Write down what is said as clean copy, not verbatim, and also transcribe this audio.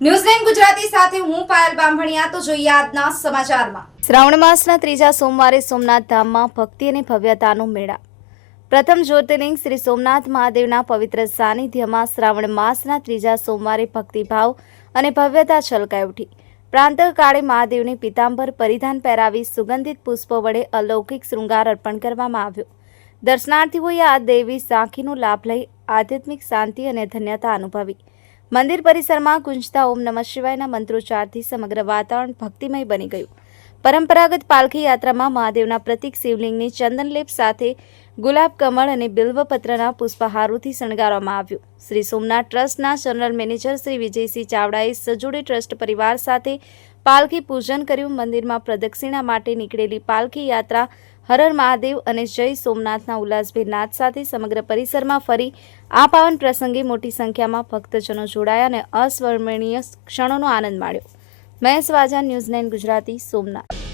ન્યૂઝ9 ગુજરાતી સાથે હું પાયલ બામભણિયા તો જોઈએ આજના સમાચારમાં। શ્રાવણ માસના ત્રીજા સોમવારે સોમનાથ ધામમાં ભક્તિ અને ભવ્યતાનો મેળા। પ્રથમ જ્યોતિર્લિંગ શ્રી સોમનાથ મહાદેવના પવિત્ર સાનિધ્યમાં શ્રાવણ માસના ત્રીજા સોમવારે ભક્તિભાવ અને ભવ્યતા છલકાઈ ઉઠી। પ્રાંતઃકાળે મહાદેવને પીતાંબર પરિધાન પહેરાવી સુગંધિત પુષ્પો વડે અલૌકિક શૃંગાર અર્પણ કરવામાં આવ્યો। દર્શનાર્થીઓએ આ દેવી સાખીનો લાભ લઈ આધ્યાત્મિક શાંતિ અને ધન્યતા અનુભવી। મંદિર પરિસરમાં ગુંજતા ઓમ નમઃ શિવાયના મંત્રોચ્ચારથી સમગ્ર વાતાવરણ ભક્તિમય બની ગયું। પરંપરાગત પાલખી યાત્રામાં મહાદેવના પ્રતીક શિવલિંગની ચંદનલેપ સાથે ગુલાબ કમળ અને બિલ્વપત્રના પુષ્પહારોથી શણગારવામાં આવ્યું। શ્રી સોમનાથ ટ્રસ્ટના જનરલ મેનેજર શ્રી વિજયસિંહ ચાવડાએ સજોડે ટ્રસ્ટ પરિવાર સાથે પાલખી પૂજન કર્યું। મંદિરમાં પ્રદક્ષિણા માટે નીકળેલી પાલખી યાત્રા હર હર મહાદેવ અને જય સોમનાથના ઉલ્લાસભેર નાદ સાથે સમગ્ર પરિસરમાં ફરી। આ પાવન પ્રસંગે મોટી સંખ્યામાં ભક્તજનો જોડાયા અને અસ્મરણીય ક્ષણોનો આનંદ માણ્યો। મહેશ વાજા, ન્યૂઝ9 ગુજરાતી, સોમનાથ।